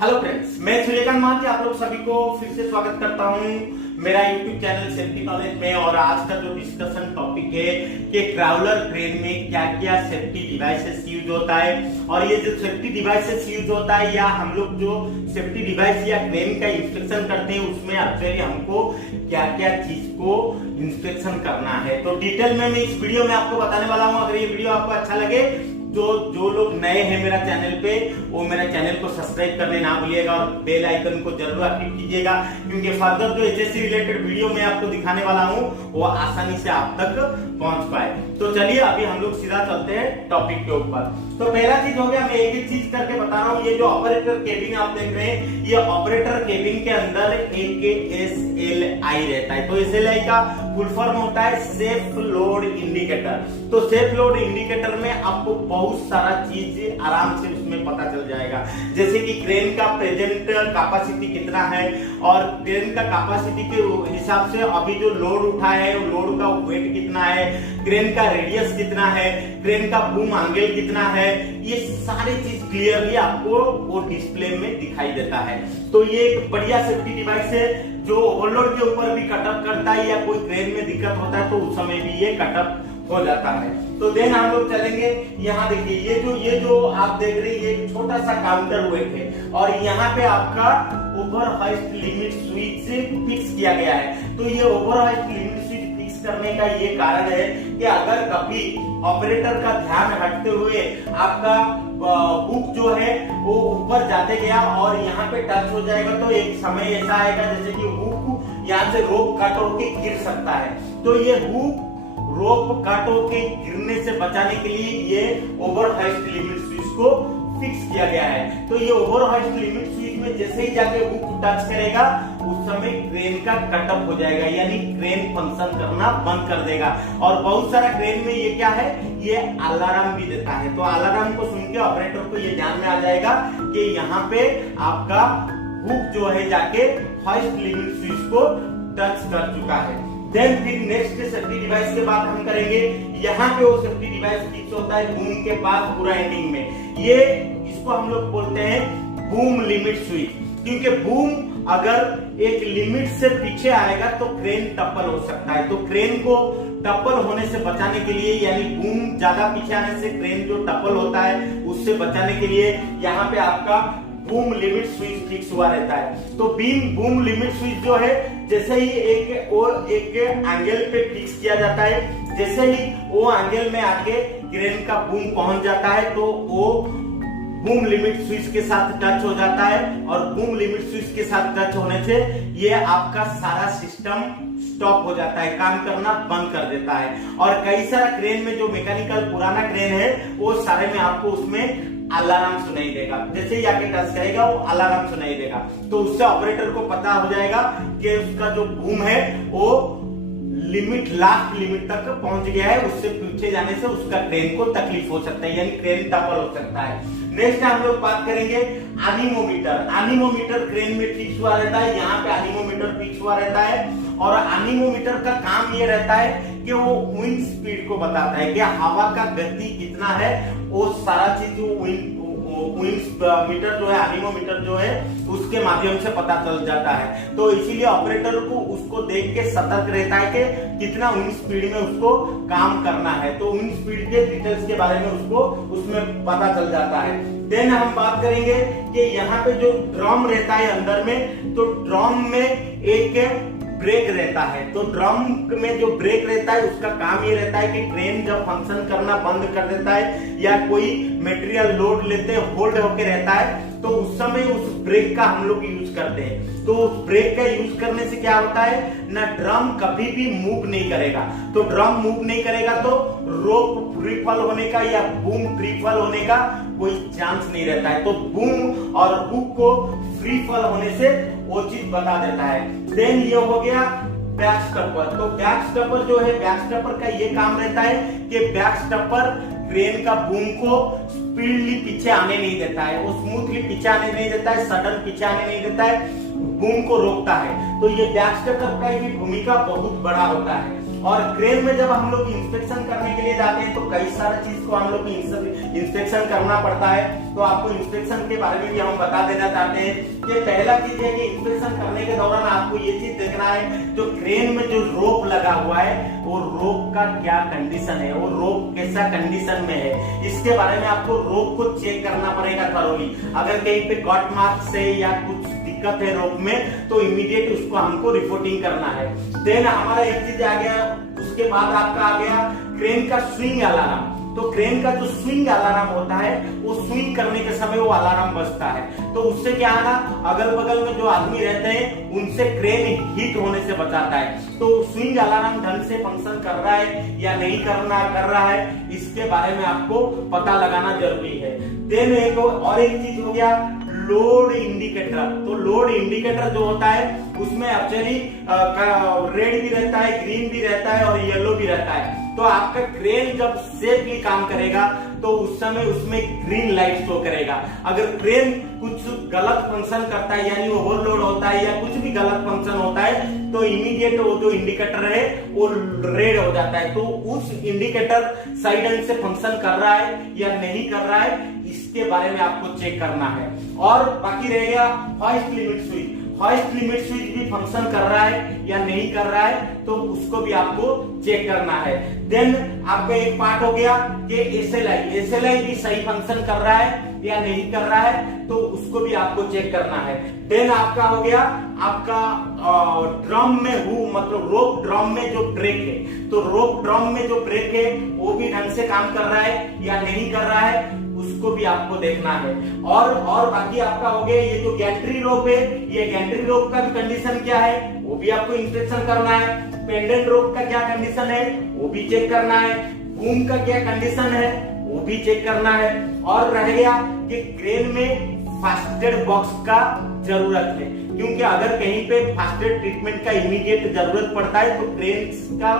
Hello friends, मैं सूर्यकांत महांती आप लोग सभी को फिर से स्वागत करता हूं मेरा यूट्यूब चैनल सेफ्टी नॉलेज में। और आज का जो डिस्कशन टॉपिक है कि ट्रैवलर क्रेन में क्या क्या सेफ्टी डिवाइसेस यूज होता है, और ये जो सेफ्टी डिवाइसेस यूज होता है या हम लोग जो सेफ्टी डिवाइस या क्रेन का इंस्पेक्शन करते हैं उसमें एक्चुअली हमको क्या क्या चीज को इंस्पेक्शन करना है। तो डिटेल में मैं इस वीडियो में आपको बताने वाला हूँ। अगर ये वीडियो आपको अच्छा लगे जो लोग नए हैं मेरा चैनल पे, वो मेरा चैनल को सब्सक्राइब करने ना भूलिएगा और बेल आइकन को जरूर एक्टिव कीजिएगा, क्योंकि फर्दर जो एचएससी रिलेटेड वीडियो मैं आपको दिखाने वाला हूँ वो आसानी से आप तक पहुंच पाए। तो चलिए अभी हम लोग सीधा चलते हैं टॉपिक के ऊपर। तो पहला चीज हो गया, मैं एक एक चीज करके बता रहा हूँ। ये जो ऑपरेटर केबिन आप देख रहे हैं, ये ऑपरेटर केबिन के अंदर AKSLI रहता है। तो SLI का फुल फॉर्म होता है सेफ लोड इंडिकेटर। तो सेफ लोड इंडिकेटर में आपको बहुत सारा चीज आराम से उसमें पता चल जाएगा, जैसे कि क्रेन का प्रेजेंट कैपेसिटी कितना है, और क्रेन का कैपेसिटी के हिसाब से अभी जो लोड उठा है वो लोड का वेट कितना है, क्रेन का रेडियस कितना है, क्रेन का बूम एंगल कितना है, ये सारी चीज क्लियरली आपको वो डिस्प्ले में दिखाई देता है। तो ये एक बढ़िया सेफ्टी डिवाइस है जो ओवरलोड के ऊपर भी कटअप करता है, या कोई क्रेन में दिक्कत होता है तो उस समय भी ये कटअप हो जाता है। तो देन हम लोग चलेंगे, यहाँ देखिए ये जो आप देख रहे हैं ये छोटा सा काउंटर वेट है, और यहाँ पे आपका over hoist limit switch fix किया गया है। तो ये over hoist limit switch fix करने का ये कारण है कि अगर कभी ऑपरेटर का ध्यान हटते हुए आपका हुक जो है वो ऊपर जाते गया और यहाँ पे टच हो जाएगा, तो एक समय ऐसा आएगा जैसे कि हुक यहाँ से रोप कट होके गिर सकता है। तो ये हुक रोप कट होके गिरने से बचाने के लिए ये ओवर हाइस्ट लिमिट स्विच को फिक्स किया गया है। तो ये ओवर हाइस्ट लिमिट स्विच में जैसे ही जाके हुक टच करेगा उस समय क्रेन का कटअप हो जाएगा, यानी क्रेन फंक्शन करना बंद कर देगा। और बहुत सारा क्रेन में ये क्या है, ये अलार्म भी देता है। तो अलार्म को सुन के ऑपरेटर को ये ध्यान में आ जाएगा कि यहाँ पे आपका हुक जो है जाके हाइस्ट लिमिट स्विच को टच कर चुका है। देन फिर नेक्स्ट सेफ्टी डिवाइस के बाद हम करेंगे, यहाँ पे वो सेफ्टी डिवाइस फिक्स होता है बूम के पास पूरा एंडिंग में। ये इसको हम लोग बोलते हैं बूम लिमिट स्विच, क्योंकि बूम अगर एक लिमिट से पीछे आएगा तो क्रेन टप्पल हो सकता है। तो क्रेन को टप्पल होने से बचाने के लिए, यानी बूम ज्यादा पीछे आने से क्रेन जो टप्पल होता है उससे बचाने के लिए यहाँ पे आपका बूम लिमिट स्विच फिक्स हुआ रहता है। तो बूम लिमिट स्विच जो है जैसे ही एक एंगल पे फिक्स किया जाता है, जैसे ही वो एंगल में आके क्रेन का बूम पहुंच जाता है तो वो बूम लिमिट स्विच के साथ टच हो जाता है, और बूम लिमिट स्विच के साथ टच होने से ये आपका सारा सिस्टम स्टॉप हो जाता है, काम करना बंद कर देता है। और कई सारा क्रेन में जो मैकेनिकल पुराना क्रेन है वो सारे में आपको उसमें अलार्म सुनाई देगा, जैसे ही आके टच करेगा वो अलार्म सुनाई देगा। तो उससे ऑपरेटर को पता हो जाएगा कि उसका जो बूम है वो लास्ट लिमिट तक पहुंच गया है, उससे पीछे जाने से उसका क्रेन को तकलीफ हो सकता है, यानी क्रेन टप्पल हो सकता है। नेक्स्ट हम लोग बात करेंगे एनीमोमीटर। एनीमोमीटर क्रेन में फिक्स हुआ रहता है, यहाँ पे एनीमोमीटर फिक्स हुआ रहता है, और एनीमोमीटर का काम ये रहता है कि वो विंड स्पीड को बताता है कि हवा का गति कितना है, वो सारा चीज विंड मीटर जो है, एनीमोमीटर जो है उसके माध्यम से पता चल जाता है। तो इसीलिए ऑपरेटर को उसको देख के सतर्क रहता है कि कितना विंड स्पीड में उसको काम करना है। तो विंड स्पीड के डिटेल्स के बारे में उसको उसमें पता चल जाता है। देन हम बात करेंगे कि यहाँ पे जो ड्रम रहता है अंदर में, तो ड्रम में एक ब्रेक रहता है। तो ड्रम में जो ब्रेक रहता है उसका काम ये रहता है कि ट्रेन जब फंक्शन करना बंद कर देता है या कोई मटेरियल लोड लेते होल्ड होके रहता है, तो उस समय उस ब्रेक का हम लोग यूज करते हैं। तो उस ब्रेक का यूज करने से क्या होता है ना, ड्रम कभी भी मूव नहीं करेगा। तो ड्रम मूव नहीं करेगा तो रोप फ्री फॉल होने का या बूम फ्री फॉल होने का कोई चांस नहीं रहता है। तो बूम और हुक को फ्री फॉल होने से वो चीज बता देता है। देन ये हो गया बैक स्टॉपर। तो बैक स्टॉपर जो है, बैक स्टॉपर का ये काम रहता है कि बैक स्टॉपर क्रेन का बूम को स्पीडली पीछे आने नहीं देता है, वो स्मूथली पीछे आने नहीं देता है, सडन पीछे आने नहीं देता है, बूम को रोकता है। तो ये बैक स्टॉपर का भी भूमिका बहुत बड़ा होता है। और क्रेन में जब हम लोग इंस्पेक्शन करने के लिए जाते हैं तो कई सारे चीज को हम लोग इंस्पेक्शन करना पड़ता है। तो आपको इंस्पेक्शन के बारे में भी हम बता देना चाहते हैं कि पहला चीज है कि इंस्पेक्शन करने के दौरान आपको ये चीज देखना है, जो क्रेन में जो रोप लगा हुआ है वो रोप का क्या कंडीशन है, वो रोप कैसा कंडीशन में है, इसके बारे में आपको रोप को चेक करना पड़ेगा थरोली। अगर कहीं पे कट मार्क्स है या कुछ दिक्कत है रोप में तो इमीडिएट उसको हमको रिपोर्टिंग करना है। देन हमारा एक चीज आ गया, उसके बाद आपका आ गया क्रेन का स्विंग अलार्म। तो क्रेन का जो स्विंग अलार्म होता है वो स्विंग करने के समय वो अलार्म बजता है, तो उससे क्या है ना, अगल बगल में जो आदमी रहते हैं उनसे क्रेन हिट होने से बचाता है। तो स्विंग अलार्म ढंग से फंक्शन कर रहा है या नहीं कर रहा है, इसके बारे में आपको पता लगाना जरूरी है। देन एक और एक चीज हो गया लोड इंडिकेटर। तो लोड इंडिकेटर जो होता है उसमें एक्चुअली रेड भी रहता है, ग्रीन भी रहता है और येलो भी रहता है। तो आपका क्रेन जब सेफली काम करेगा तो उस समय उसमें ग्रीन लाइट शो करेगा। अगर क्रेन कुछ गलत फंक्शन करता है यानी ओवरलोड होता है या कुछ भी गलत फंक्शन होता है तो इमीडिएट वो जो इंडिकेटर है वो रेड हो जाता है। तो उस इंडिकेटर सही ढंग से फंक्शन कर रहा है या नहीं कर रहा है, इसके बारे में आपको चेक करना है। और बाकी रह गया hoist limit switch. Hoist limit switch भी फंक्शन कर रहा है या नहीं कर रहा है तो उसको भी आपको चेक करना है। देन आपका एक पार्ट हो गया कि एसएलआई भी सही फंक्शन कर रहा है या नहीं कर रहा है तो उसको भी आपको चेक करना है। देन आपका हो गया आपका ड्रम में मतलब रोप ड्रम में जो ब्रेक है, तो रोप ड्रम में जो ब्रेक है वो भी ढंग से काम कर रहा है या नहीं कर रहा है, उसको भी आपको देखना है। और बाकी आपका हो गया ये जो गैंट्री रोप है, ये गैंट्री रोप का भी कंडीशन क्या है वो भी आपको इंस्पेक्शन करना है। पेंडेंट रोप का क्या कंडीशन है वो भी चेक करना है। बूम का क्या कंडीशन है वो भी चेक करना है। और रह गया कि क्रेन में फर्स्ट एड बॉक्स का जरूरत है, क्योंकि अगर कहीं पे फर्स्ट एड ट्रीटमेंट का इमीडिएट जरूरत पड़ता है तो क्रेन का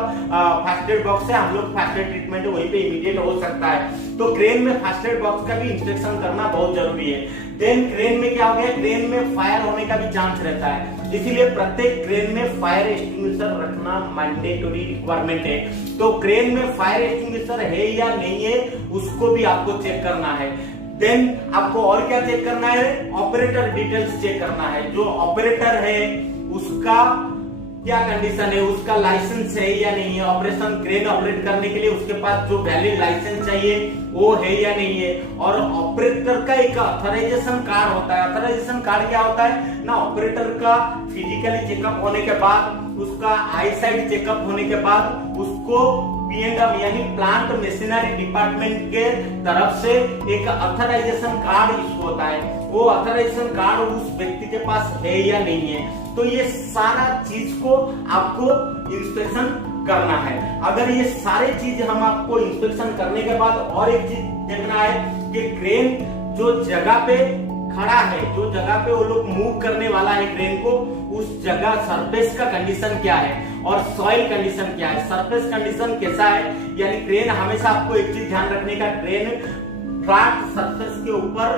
फर्स्ट एड बॉक्स है, हम लोग फर्स्ट एड ट्रीटमेंट वहीं पे इमीडिएट हो सकता है। तो क्रेन में फर्स्ट एड बॉक्स का भी इंस्पेक्शन करना बहुत जरूरी है। देन क्रेन में क्या हो गया, क्रेन में फायर होने का भी चांस रहता है, इसीलिए प्रत्येक क्रेन में फायर एक्सटिंग्विशर रखना मैंडेटरी रिक्वायरमेंट है। तो क्रेन में फायर एक्सटिंग्विशर है या नहीं है उसको भी आपको चेक करना है। देन आपको और क्या चेक करना है, ऑपरेटर डिटेल्स चेक करना है। जो ऑपरेटर है उसका क्या कंडीशन है, उसका लाइसेंस है या नहीं है, ऑपरेशन क्रेन ऑपरेट करने के लिए उसके पास जो वैलिड लाइसेंस चाहिए वो है या नहीं है। और ऑपरेटर का एक ऑथराइजेशन कार्ड होता है। ऑथराइजेशन कार्ड क्या होता है ना, ऑपरेटर का फिजिकली चेकअप होने के बाद, उसका आई साइट चेकअप होने के बाद उसको पीएनडब्ल्यू यानी प्लांट मशीनरी डिपार्टमेंट के तरफ से एक ऑथराइजेशन कार्ड इशू होता है। वो ऑथराइजेशन कार्ड उस व्यक्ति के पास है या नहीं है। तो ये सारा चीज को आपको इंस्पेक्शन करना है। अगर ये सारे चीज हम आपको इंस्पेक्शन करने के बाद और एक चीज देखना है कि क्रेन जो जगह पे खड़ा है, जो जगह पे वो लोग मूव करने वाला है क्रेन को, उस जगह सरफेस का कंडीशन क्या है और सॉइल कंडीशन क्या है। सरफेस कंडीशन कैसा है, यानी क्रेन हमेशा आपको एक चीज ध्यान रखने का, क्रेन फ्लैट सरफेस के ऊपर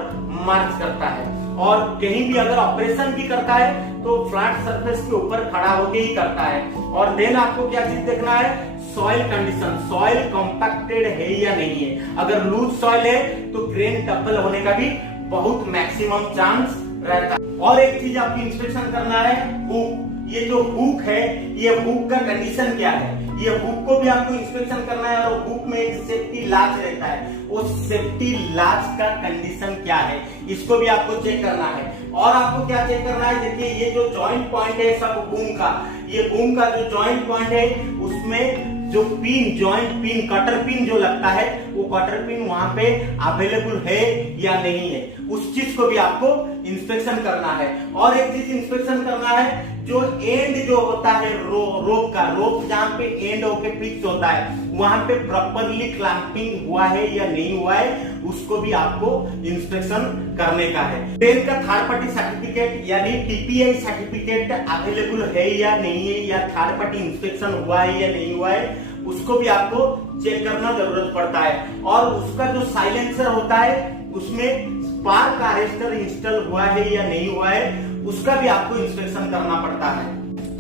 मार्च करता है और कहीं भी अगर ऑपरेशन भी करता है तो फ्लैट सरफेस के ऊपर खड़ा होके ही करता है। और देन आपको क्या चीज देखना है, सॉइल कंडीशन, सॉइल कॉम्पैक्टेड है या नहीं है। अगर लूज सॉइल है तो क्रेन टप्पल होने का भी बहुत मैक्सिमम चांस रहता है। और एक चीज आपको इंस्पेक्शन करना है, हुक। ये जो हुक है, ये हुक का कंडीशन क्या है, ये हुक को भी आपको इंस्पेक्शन करना है। और हुक में एक सेफ्टी लाच रहता है, वो सेफ्टी लाच का कंडीशन क्या है इसको भी आपको चेक करना है। और आपको क्या चेक करना है, देखिए ये जो जॉइंट पॉइंट है सब बूम का, ये बूम का जो जॉइंट पॉइंट है उसमें जो pin, joint pin, cutter pin जो लगता है वो कटर पिन वहां पे अवेलेबल है या नहीं है, उस चीज को भी आपको इंस्पेक्शन करना है। और एक चीज इंस्पेक्शन करना है, जो एंड जो होता है रोप का, रोप जहां पे एंड होके फिक्स होता है वहां पे प्रॉपरली क्लैंपिंग हुआ है या नहीं हुआ है, उसको भी आपको इंस्पेक्शन करने का है। ट्रेन का थर्ड पार्टी सर्टिफिकेट यानी टीपीआई सर्टिफिकेट अवेलेबल है या नहीं है, या थर्ड पार्टी इंस्पेक्शन हुआ है या नहीं हुआ है, उसको भी आपको चेक करना जरूरत पड़ता है। और उसका जो साइलेंसर होता है उसमें स्पार्क अरेस्टर इंस्टॉल हुआ है या नहीं हुआ है, उसका भी आपको इंस्पेक्शन करना पड़ता है।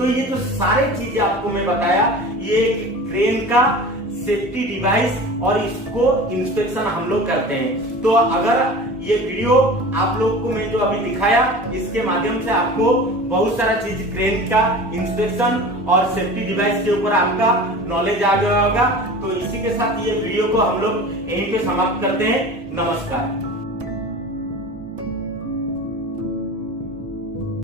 तो ये जो सारे चीजें आपको मैं बताया, ये एक क्रेन का सेफ्टी डिवाइस और इसको इंस्पेक्शन हम लोग करते हैं। तो अगर ये वीडियो आप लोग को मैं जो अभी दिखाया, इसके माध्यम से आपको बहुत सारा चीज क्रेन का इंस्पेक्शन और सेफ्टी डिवाइस के ऊपर आपका नॉलेज आ गया होगा। तो इसी के साथ ये वीडियो को हम लोग यहीं पे समाप्त करते हैं। नमस्कार।